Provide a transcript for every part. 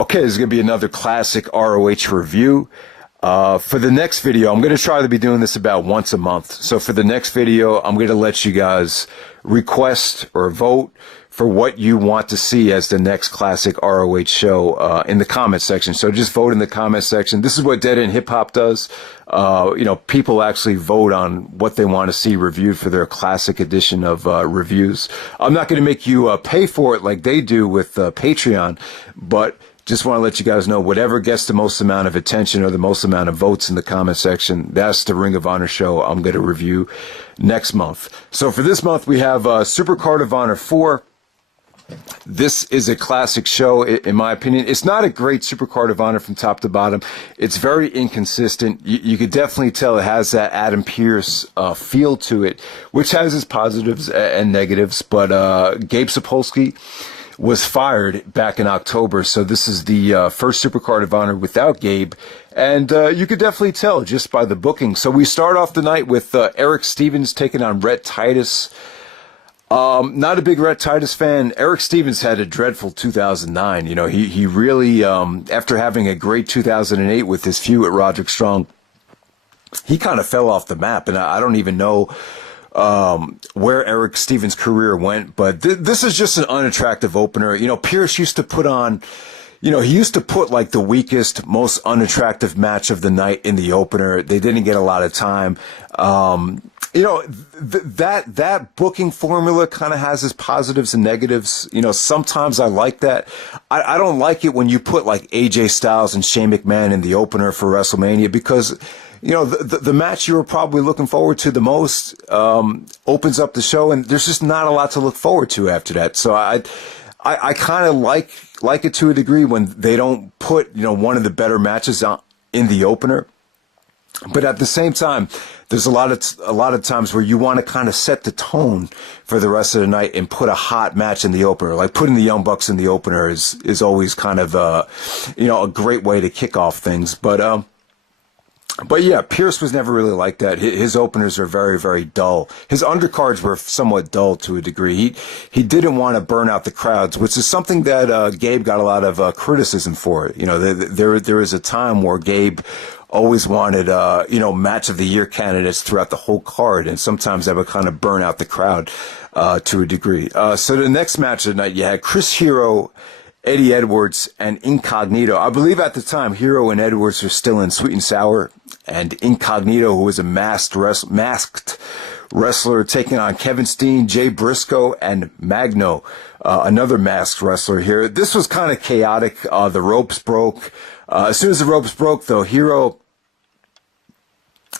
Okay, this is going to be another classic ROH review. For the next video, I'm going to try to be doing this about once a month. So for the next video, I'm going to let you guys request or vote for what you want to see as the next classic ROH show in the comment section. So just vote in the comment section. This is what Dead End Hip Hop does. People actually vote on what they want to see reviewed for their classic edition of reviews. I'm not going to make you pay for it like they do with Patreon, but just want to let you guys know whatever gets the most amount of attention or the most amount of votes in the comment section, that's the Ring of Honor show I'm going to review next month. So for this month, we have Supercard of Honor 4. This is a classic show, in my opinion. It's not a great Supercard of Honor from top to bottom. It's very inconsistent. You could definitely tell it has that Adam Pearce feel to it, which has its positives and negatives. But Gabe Sapolsky was fired back in October, so this is the first Supercard of Honor without Gabe. And you could definitely tell just by the booking. So we start off the night with Erick Stevens taking on Rhett Titus. Not a big Rhett Titus fan. Erick Stevens had a dreadful 2009. You know, he really, after having a great 2008 with his feud at Roderick Strong, he kind of fell off the map. And I don't even know where Erick Stevens' career went. But this is just an unattractive opener. You know, Pearce used to put on, he used to put like the weakest, most unattractive match of the night in the opener. They didn't get a lot of time. That booking formula kind of has its positives and negatives. Sometimes I like that. I don't like it when you put like AJ Styles and Shane McMahon in the opener for WrestleMania because, the match you were probably looking forward to the most opens up the show, and there's just not a lot to look forward to after that. So I kind of like it to a degree when they don't put, one of the better matches in the opener. But at the same time, there's a lot of times where you want to kind of set the tone for the rest of the night and put a hot match in the opener. Like putting the Young Bucks in the opener is always kind of a great way to kick off things. But yeah, Pearce was never really like that. His openers are very, very dull. His undercards were somewhat dull to a degree. He didn't want to burn out the crowds, which is something that Gabe got a lot of criticism for. There was a time where Gabe always wanted, match of the year candidates throughout the whole card, and sometimes that would kind of burn out the crowd to a degree. So the next match of the night, you had Chris Hero, Eddie Edwards, and Incognito. I believe at the time, Hero and Edwards were still in Sweet and Sour, and Incognito, who was a masked wrestler, taking on Kevin Steen, Jay Briscoe, and Magno, another masked wrestler here. This was kind of chaotic. The ropes broke. As soon as the ropes broke, though, Hero,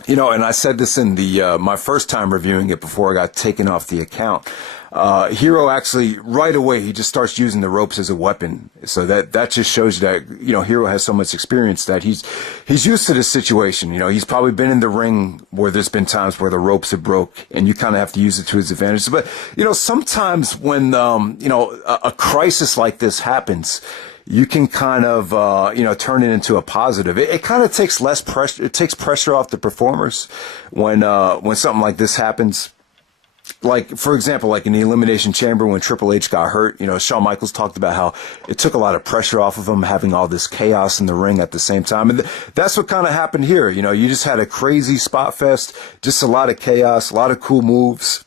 and I said this in my first time reviewing it before I got taken off the account. Hero actually, right away, he just starts using the ropes as a weapon. So that just shows you that, Hero has so much experience that he's used to this situation. He's probably been in the ring where there's been times where the ropes have broke and you kind of have to use it to his advantage. But, sometimes when, a crisis like this happens, you can kind of, turn it into a positive. It kind of takes less pressure. It takes pressure off the performers when something like this happens. Like, for example, like in the Elimination Chamber when Triple H got hurt, Shawn Michaels talked about how it took a lot of pressure off of him having all this chaos in the ring at the same time. And that's what kind of happened here. You just had a crazy spot fest, just a lot of chaos, a lot of cool moves.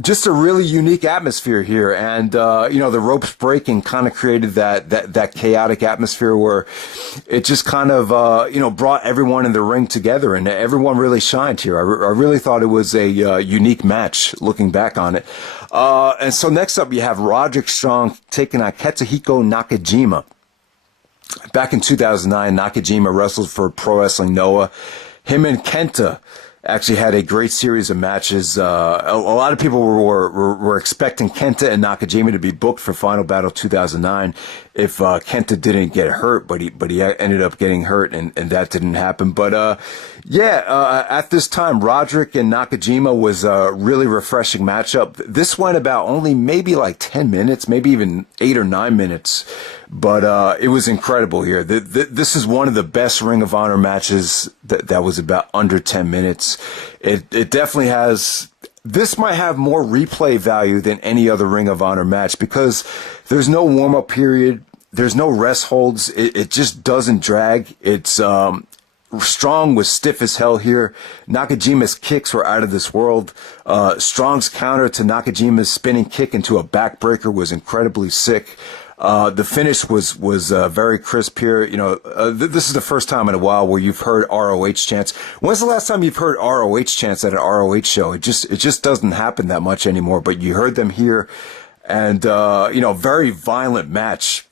Just a really unique atmosphere here. And, the ropes breaking kind of created that chaotic atmosphere where it just kind of, brought everyone in the ring together, and everyone really shined here. I really thought it was a unique match looking back on it. And so next up you have Roderick Strong taking on Katsuhiko Nakajima. Back in 2009, Nakajima wrestled for Pro Wrestling Noah. Him and Kenta actually had a great series of matches. A lot of people were expecting Kenta and Nakajima to be booked for Final Battle 2009 if Kenta didn't get hurt, but he ended up getting hurt, and that didn't happen. But at this time, Roderick and Nakajima was a really refreshing matchup. This went about only maybe like 10 minutes, maybe even 8 or 9 minutes. But it was incredible here. This is one of the best Ring of Honor matches that was about under 10 minutes. It definitely has this might have more replay value than any other Ring of Honor match because there's no warm-up period. There's no rest holds. It just doesn't drag. It's Strong was stiff as hell here. Nakajima's kicks were out of this world. Strong's counter to Nakajima's spinning kick into a backbreaker was incredibly sick. The finish was very crisp here. You know, this is the first time in a while where you've heard ROH chants. When's the last time you've heard ROH chants at an ROH show? It just doesn't happen that much anymore, but you heard them here. And, you know, very violent match,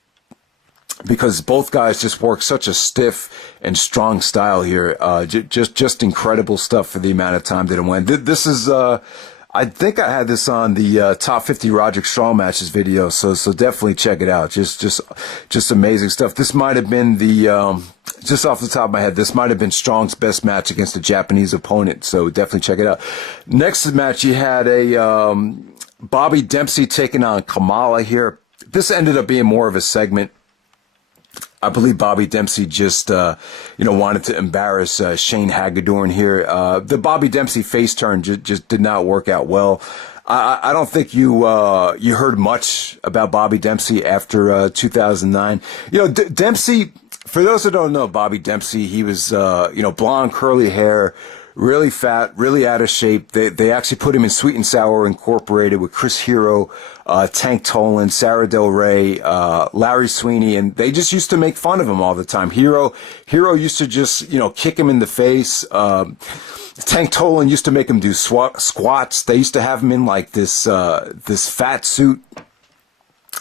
because both guys just work such a stiff and strong style here. Just incredible stuff for the amount of time that it went. This is, I think I had this on the top 50 Roderick Strong matches video, so definitely check it out. Just amazing stuff. This might have been the, just off the top of my head, this might have been Strong's best match against a Japanese opponent, so definitely check it out. Next match, you had a Bobby Dempsey taking on Kamala here. This ended up being more of a segment. I believe Bobby Dempsey just, wanted to embarrass Shane Hagedorn here. The Bobby Dempsey face turn just did not work out well. I don't think you heard much about Bobby Dempsey after 2009. You know, Dempsey, for those that don't know Bobby Dempsey, he was, blonde, curly hair, really fat, really out of shape. They actually put him in Sweet and Sour Incorporated with Chris Hero, Tank Tolan, Sarah Del Rey, Larry Sweeney, and they just used to make fun of him all the time. Hero used to just, kick him in the face. Tank Tolan used to make him do squats. They used to have him in like this fat suit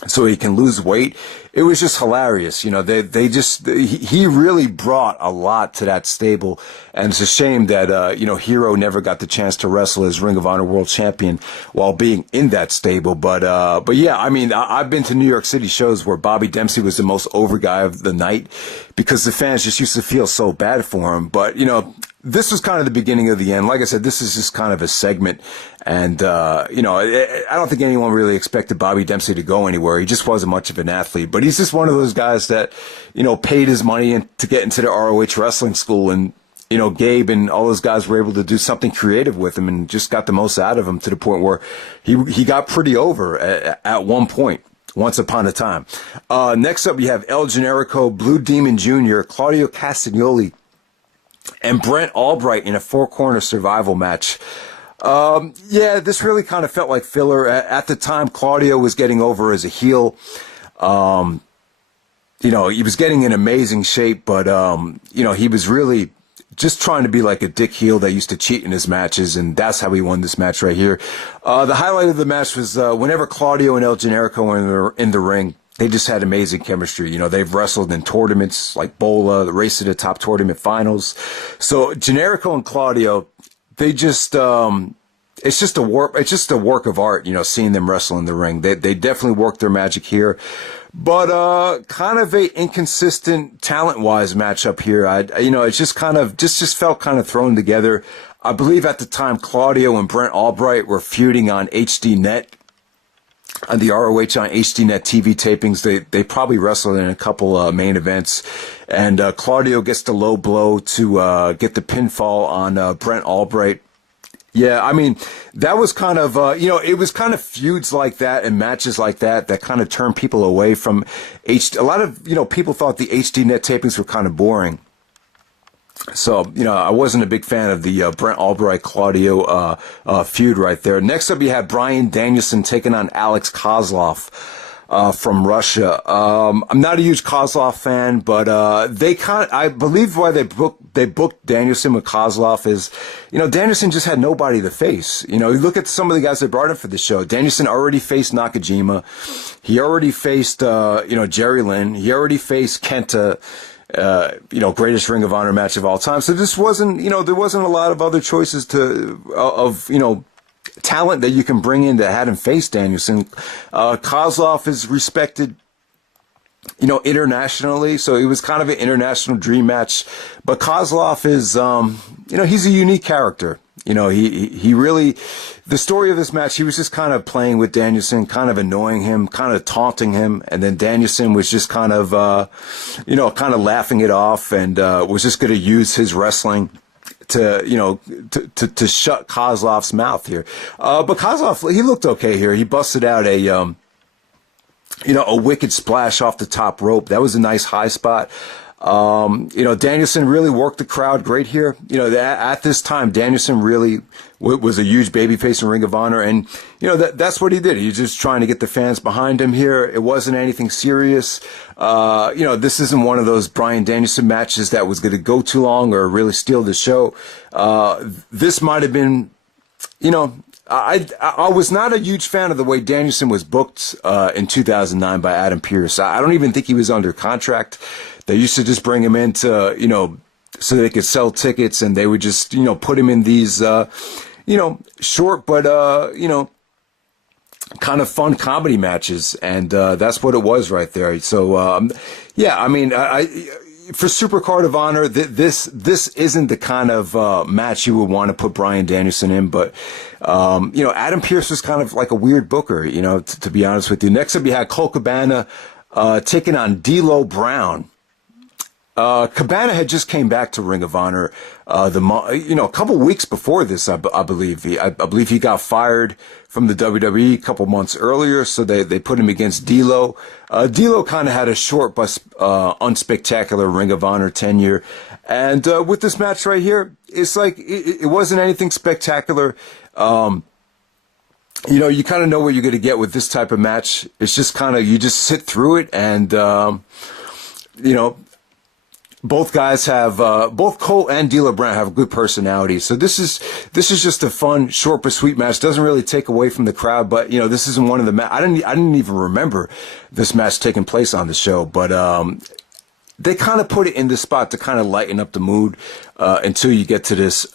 so he can lose weight. It was just hilarious. You know, he really brought a lot to that stable. And it's a shame that, Hero never got the chance to wrestle as Ring of Honor World Champion while being in that stable. But yeah, I mean, I've been to New York City shows where Bobby Dempsey was the most over guy of the night because the fans just used to feel so bad for him. But, this was kind of the beginning of the end. Like I said, this is just kind of a segment. And, I don't think anyone really expected Bobby Dempsey to go anywhere. He just wasn't much of an athlete. But he's just one of those guys that, paid his money to get into the ROH wrestling school. And, Gabe and all those guys were able to do something creative with him and just got the most out of him to the point where he got pretty over at one point. Once upon a time. Next up, you have El Generico, Blue Demon Jr., Claudio Castagnoli, and Brent Albright in a four-corner survival match. This really kind of felt like filler. At the time, Claudio was getting over as a heel. He was getting in amazing shape, but, he was really just trying to be like a dick heel that used to cheat in his matches, and that's how he won this match right here. The highlight of the match was whenever Claudio and El Generico were in the ring, they just had amazing chemistry. They've wrestled in tournaments like Bola, the Race to the Top tournament finals. So Generico and Claudio, they just, it's just a work of art, seeing them wrestle in the ring. They definitely worked their magic here. But, kind of a inconsistent talent-wise matchup here. It just felt kind of thrown together. I believe at the time Claudio and Brent Albright were feuding on HDNet. On the ROH on HDNet TV tapings, they probably wrestled in a couple main events, and Claudio gets the low blow to get the pinfall on Brent Albright. Yeah, I mean, that was kind of it was kind of feuds like that and matches like that kind of turned people away from A lot of people thought the HDNet tapings were kind of boring. So, I wasn't a big fan of the Brent Albright Claudio feud right there. Next up, you had Bryan Danielson taking on Alex Kozlov from Russia. I'm not a huge Kozlov fan, but I believe why they booked Danielson with Kozlov is, Danielson just had nobody to face. You look at some of the guys they brought in for the show. Danielson already faced Nakajima. He already faced, Jerry Lynn. He already faced Kenta. Greatest Ring of Honor match of all time. So this wasn't, there wasn't a lot of other choices of talent that you can bring in that hadn't faced Danielson. Kozlov is respected, internationally. So it was kind of an international dream match. But Kozlov is, he's a unique character. He really, the story of this match, he was just kind of playing with Danielson, kind of annoying him, kind of taunting him. And then Danielson was just kind of, kind of laughing it off and, was just going to use his wrestling to shut Kozlov's mouth here. But Kozlov, he looked okay here. He busted out a wicked splash off the top rope. That was a nice high spot. Danielson really worked the crowd great here. At this time, Danielson really was a huge babyface in Ring of Honor. And, that's what he did. He was just trying to get the fans behind him here. It wasn't anything serious. This isn't one of those Bryan Danielson matches that was going to go too long or really steal the show. This might have been, I was not a huge fan of the way Danielson was booked in 2009 by Adam Pearce. I don't even think he was under contract. They used to just bring him in to, so they could sell tickets, and they would just, put him in these, short but, kind of fun comedy matches. And that's what it was right there. So, for Supercard of Honor, this isn't the kind of match you would want to put Bryan Danielson in, but Adam Pearce was kind of like a weird booker, to be honest with you. Next up, you had Colt Cabana taking on D'Lo Brown. Cabana had just came back to Ring of Honor a couple weeks before this, I believe. I believe he got fired from the WWE a couple months earlier, so they put him against D'Lo. D'Lo kind of had a short but unspectacular Ring of Honor tenure. And with this match right here, it's like it wasn't anything spectacular. You kind of know what you're going to get with this type of match. It's just kind of, you just sit through it, and both guys have, both Colt and D'Lo Brown have good personalities. So this is just a fun, short but sweet match. Doesn't really take away from the crowd, but this isn't one of the I didn't even remember this match taking place on the show, but they kind of put it in this spot to kind of lighten up the mood until you get to this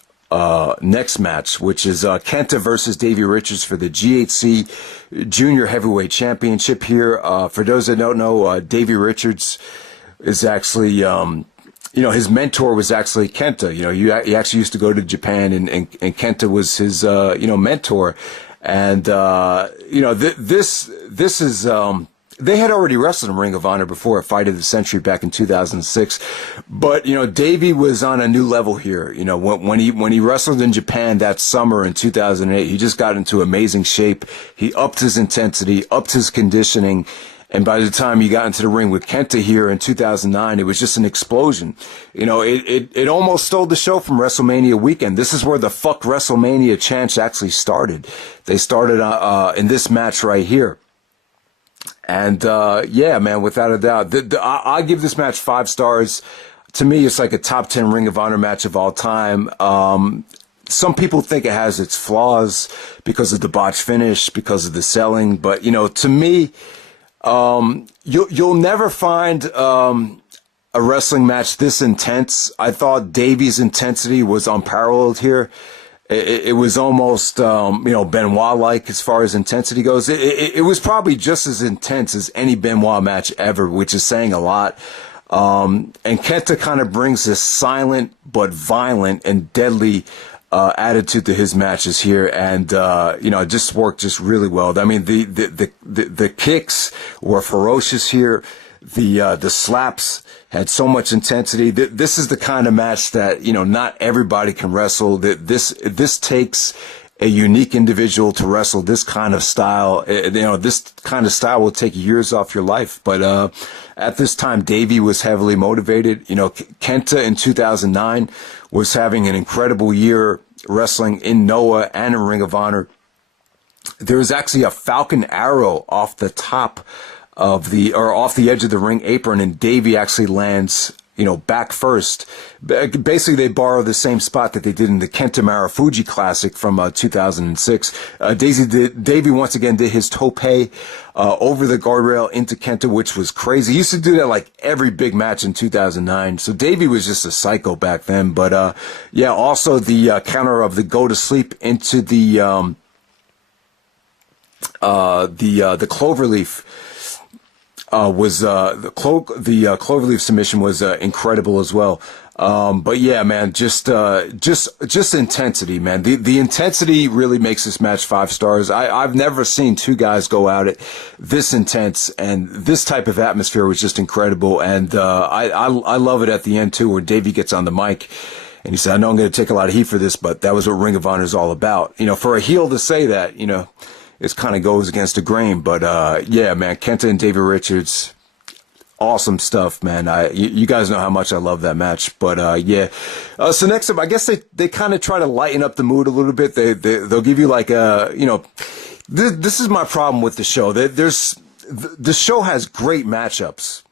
next match, which is Kenta versus Davey Richards for the GHC Junior Heavyweight Championship here. For those that don't know, Davey Richards is actually his mentor was actually Kenta. He actually used to go to Japan, and Kenta was his mentor. And this is they had already wrestled in Ring of Honor before a Fight of the Century back in 2006, but Davey was on a new level here. When he wrestled in Japan that summer in 2008, he just got into amazing shape. He upped his intensity, upped his conditioning. And by the time he got into the ring with Kenta here in 2009, it was just an explosion. It almost stole the show from WrestleMania weekend. This is where the fuck WrestleMania chants actually started. They started in this match right here. And yeah, man, without a doubt, I give this match 5 stars. To me, it's like a top 10 Ring of Honor match of all time. Some people think it has its flaws because of the botched finish, because of the selling. But, to me, you'll never find a wrestling match this intense. I thought Davey's intensity was unparalleled here. It was almost Benoit-like as far as intensity goes. It was probably just as intense as any Benoit match ever, which is saying a lot. And Kenta kind of brings this silent but violent and deadly attitude to his matches here, and it just worked just really well. I mean, the kicks were ferocious here. The slaps had so much intensity. This is the kind of match that not everybody can wrestle. This takes a unique individual to wrestle this kind of style. This kind of style will take years off your life. But at this time, Davey was heavily motivated. Kenta in 2009 was having an incredible year wrestling in Noah and in Ring of Honor. There was actually a falcon arrow off the top of off the edge of the ring apron, and Davey actually lands, back first. Basically, they borrow the same spot that they did in the Kenta Marufuji Classic from 2006. Davey once again did his tope over the guardrail into Kenta, which was crazy. He used to do that like every big match in 2009. So Davey was just a psycho back then. But yeah, also the counter of the go to sleep into the cloverleaf. The cloverleaf submission was incredible as well. But yeah, man, just intensity, man. The intensity really makes this match 5 stars. I've never seen 2 guys go at it this intense, and this type of atmosphere was just incredible. And I love it at the end too, where Davey gets on the mic And he said, I know I'm going to take a lot of heat for this, but that was what Ring of Honor is all about. You know, for a heel to say that, you know, it kind of goes against the grain. But, yeah, man, Kenta and Davey Richards, awesome stuff, man. You guys know how much I love that match. But, yeah. So next up, I guess they kind of try to lighten up the mood a little bit. They'll give you like a, you know, this is my problem with the show. The show has great matchups.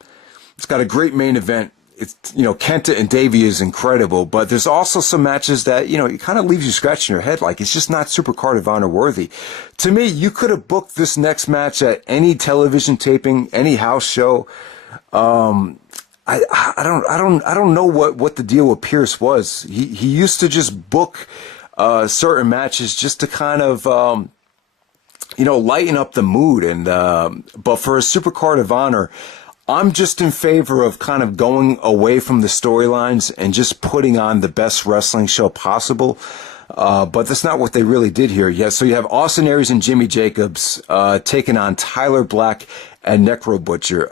It's got a great main event. It's, you know, Kenta and Davey is incredible, but there's also some matches that, you know, it kind of leaves you scratching your head like it's just not Supercard of Honor worthy. To me, you could have booked this next match at any television taping, any house show. I don't know what the deal with Pierce was. He used to just book certain matches just to kind of you know, lighten up the mood. And but for a Supercard of Honor, I'm just in favor of kind of going away from the storylines and just putting on the best wrestling show possible. But that's not what they really did here. Yeah, so you have Austin Aries and Jimmy Jacobs taking on Tyler Black and Necro Butcher.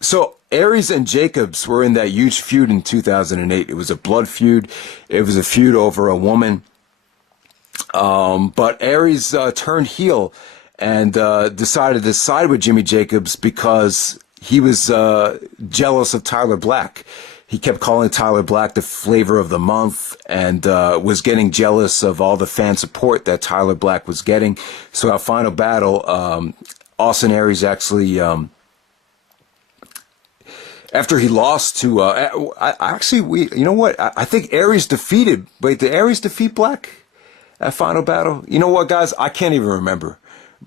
So Aries and Jacobs were in that huge feud in 2008. It was a blood feud. It was a feud over a woman. But Aries turned heel and decided to side with Jimmy Jacobs because he was jealous of Tyler Black. He kept calling Tyler Black the flavor of the month and was getting jealous of all the fan support that Tyler Black was getting. So our final battle, Austin Aries actually, after he lost to, you know what? I think Aries defeated, wait, did Aries defeat Black at final battle? You know what, guys? I can't even remember.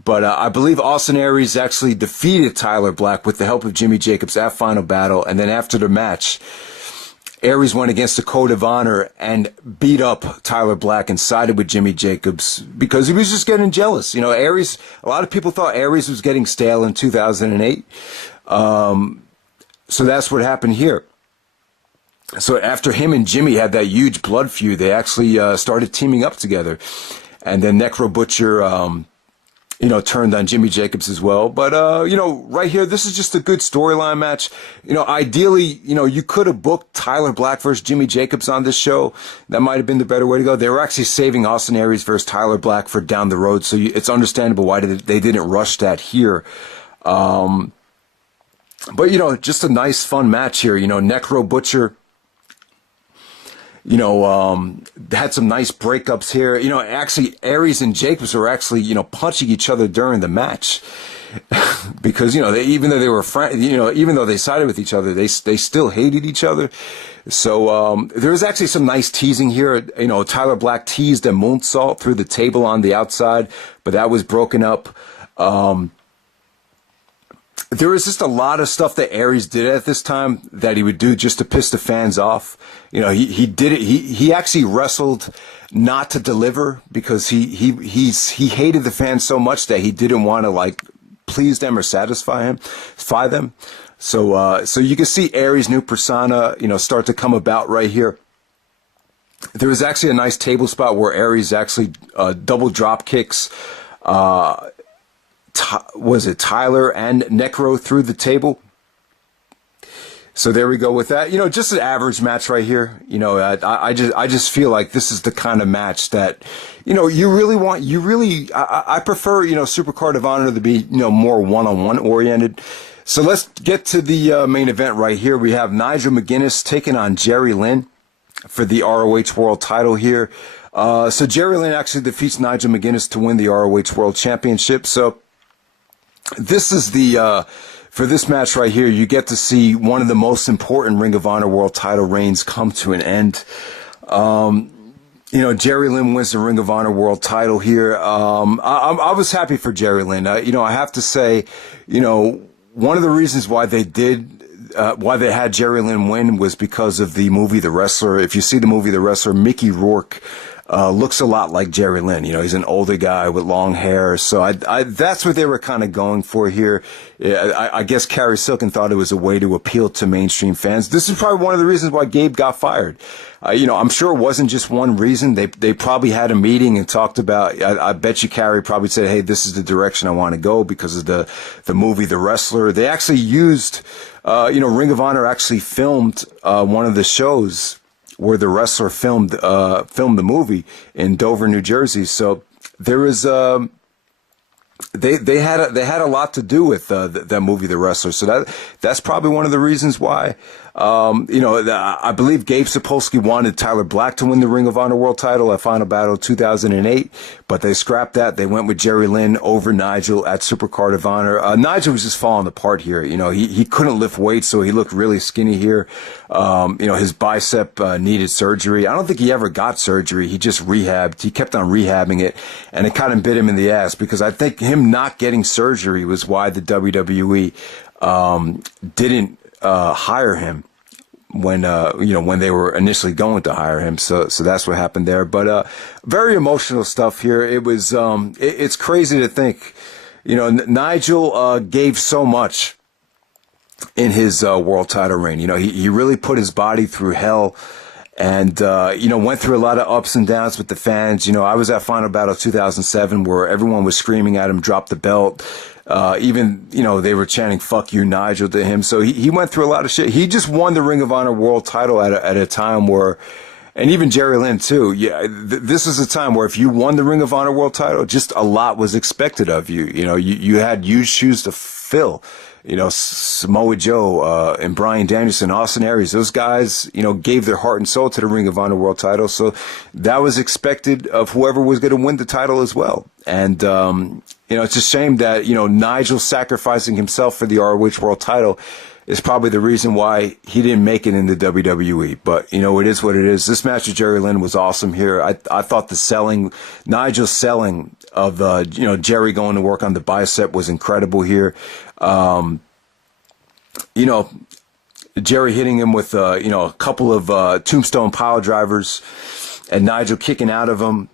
But I believe Austin Aries actually defeated Tyler Black with the help of Jimmy Jacobs at final battle. And then after the match, Aries went against the Code of Honor and beat up Tyler Black and sided with Jimmy Jacobs because he was just getting jealous. You know, Aries, a lot of people thought Aries was getting stale in 2008. So that's what happened here. So after him and Jimmy had that huge blood feud, they actually started teaming up together. And then Necro Butcher, you know, turned on Jimmy Jacobs as well. But, you know, right here, this is just a good storyline match. You know, ideally, you know, you could have booked Tyler Black versus Jimmy Jacobs on this show. That might have been the better way to go. They were actually saving Austin Aries versus Tyler Black for down the road. So it's understandable why they didn't rush that here. But, you know, just a nice, fun match here. You know, Necro Butcher, you know, had some nice breakups here. You know, actually, Aries and Jacobs were actually, you know, punching each other during the match because, you know, even though they were friends, you know, even though they sided with each other, they still hated each other. So there was actually some nice teasing here. You know, Tyler Black teased a moonsault through the table on the outside, but that was broken up. There was just a lot of stuff that Aries did at this time that he would do just to piss the fans off. You know, he did it. He actually wrestled not to deliver because he hated the fans so much that he didn't want to like please them or satisfy them. So you can see Aries' new persona, you know, start to come about right here. There was actually a nice table spot where Aries actually double drop kicks. Was it Tyler and Necro through the table? So there we go with that. You know, just an average match right here. You know, I just feel like this is the kind of match that, you know, I prefer, you know, Supercard of Honor to be, you know, more one-on-one oriented. So let's get to the main event right here. We have Nigel McGuinness taking on Jerry Lynn for the ROH World title here. So Jerry Lynn actually defeats Nigel McGuinness to win the ROH World Championship. So this is for this match right here, you get to see one of the most important Ring of Honor World title reigns come to an end. You know, Jerry Lynn wins the Ring of Honor World title here. I was happy for Jerry Lynn. You know, I have to say, you know, one of the reasons why they had Jerry Lynn win was because of the movie The Wrestler. If you see the movie The Wrestler, Mickey Rourke looks a lot like Jerry Lynn. You know, he's an older guy with long hair. So that's what they were kind of going for here. I guess Carrie Silken thought it was a way to appeal to mainstream fans. This is probably one of the reasons why Gabe got fired. You know, I'm sure it wasn't just one reason. They probably had a meeting and talked about, I bet you Carrie probably said, hey, this is the direction I want to go because of the movie The Wrestler. They actually used, you know, Ring of Honor actually filmed one of the shows where the wrestler filmed the movie in Dover, New Jersey. So there was they had a lot to do with that movie, The Wrestler. So that's probably one of the reasons why. I believe Gabe Sapolsky wanted Tyler Black to win the Ring of Honor World Title at Final Battle 2008, but they scrapped that. They went with Jerry Lynn over Nigel at Supercard of Honor. Nigel was just falling apart here. He couldn't lift weights, so he looked really skinny here. His bicep needed surgery. I don't think he ever got surgery. He just rehabbed. He kept on rehabbing it, and it kind of bit him in the ass, because I think him not getting surgery was why the WWE didn't hire him when they were initially going to hire him. So that's what happened there. But very emotional stuff here. It was it's crazy to think, Nigel gave so much in his world title reign. He really put his body through hell, and went through a lot of ups and downs with the fans. I was at Final Battle 2007, where everyone was screaming at him, drop the belt. Even they were chanting "fuck you, Nigel" to him. So he went through a lot of shit. He just won the Ring of Honor World Title at a time where, and even Jerry Lynn too. Yeah, this is a time where if you won the Ring of Honor World Title, just a lot was expected of you. You had huge shoes to fill. Samoa Joe, and Bryan Danielson, Austin Aries, those guys, gave their heart and soul to the Ring of Honor World Title. So that was expected of whoever was going to win the title as well. And, it's a shame that, Nigel sacrificing himself for the ROH World Title is probably the reason why he didn't make it in the WWE. But, it is what it is. This match with Jerry Lynn was awesome here. I thought Nigel's selling of, Jerry going to work on the bicep was incredible here. Jerry hitting him with, a couple of tombstone pile drivers, and Nigel kicking out of him.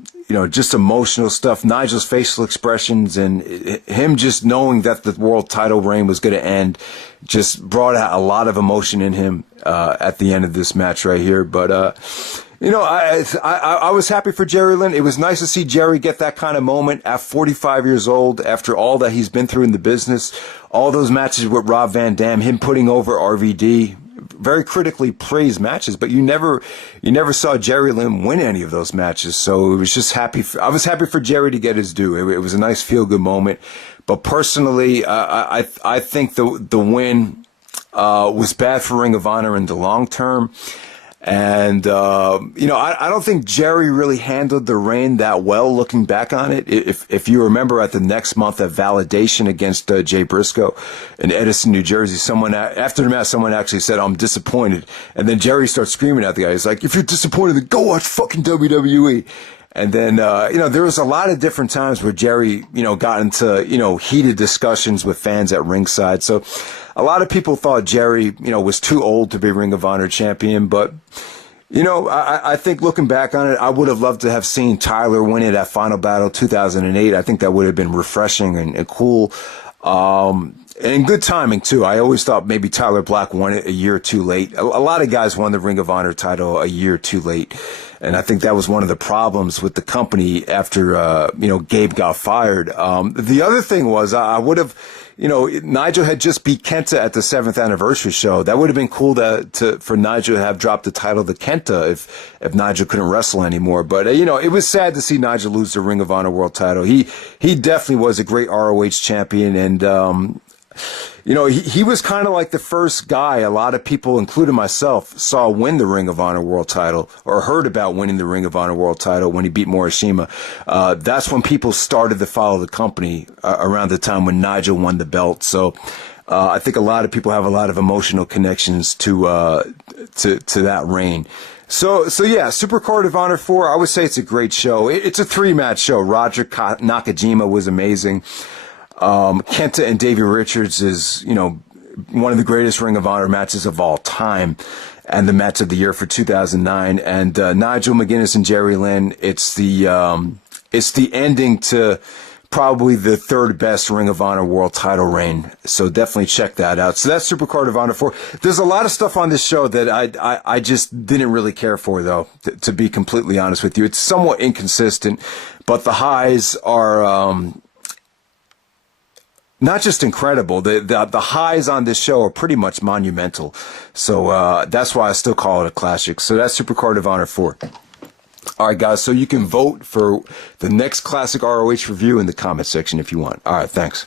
Just emotional stuff. Nigel's facial expressions and him just knowing that the world title reign was going to end just brought out a lot of emotion in him at the end of this match right here. But I was happy for Jerry Lynn. It was nice to see Jerry get that kind of moment at 45 years old, after all that he's been through in the business, all those matches with Rob Van Dam, him putting over RVD. Very critically praised matches, but you never saw Jerry Lynn win any of those matches. So it was just I was happy for Jerry to get his due. It was a nice feel good moment. But personally, I think the win was bad for Ring of Honor in the long term. And, I don't think Jerry really handled the reign that well looking back on it. If you remember at the next month at Validation against Jay Briscoe in Edison, New Jersey, after the match, someone actually said, "I'm disappointed." And then Jerry starts screaming at the guy. He's like, "If you're disappointed, then go watch fucking WWE." And then, there was a lot of different times where Jerry, got into, heated discussions with fans at ringside. So a lot of people thought Jerry, was too old to be Ring of Honor champion. But, I think looking back on it, I would have loved to have seen Tyler win it at Final Battle 2008. I think that would have been refreshing and cool. And good timing, too. I always thought maybe Tyler Black won it a year too late. A lot of guys won the Ring of Honor title a year too late. And I think that was one of the problems with the company after, Gabe got fired. The other thing was I would have, Nigel had just beat Kenta at the 7th anniversary show. That would have been cool for Nigel to have dropped the title to Kenta if Nigel couldn't wrestle anymore. But, it was sad to see Nigel lose the Ring of Honor World title. He definitely was a great ROH champion, and, he was kind of like the first guy a lot of people, including myself, saw win the Ring of Honor World title, or heard about winning the Ring of Honor World title when he beat Morishima. That's when people started to follow the company around the time when Nigel won the belt. So I think a lot of people have a lot of emotional connections to that reign. So yeah, Supercard of Honor 4, I would say it's a great show. It's a 3-match show. Roderick Nakajima was amazing. Kenta and Davey Richards is, one of the greatest Ring of Honor matches of all time, and the match of the year for 2009. And Nigel, McGuinness, and Jerry Lynn. It's the ending to probably the third best Ring of Honor World title reign. So definitely check that out. So that's Supercard of Honor 4. There's a lot of stuff on this show that I just didn't really care for, though, to be completely honest with you. It's somewhat inconsistent, but the highs are not just incredible. The highs on this show are pretty much monumental. So that's why I still call it a classic. So that's Supercard of Honor 4. All right, guys. So you can vote for the next classic ROH review in the comment section if you want. All right, thanks.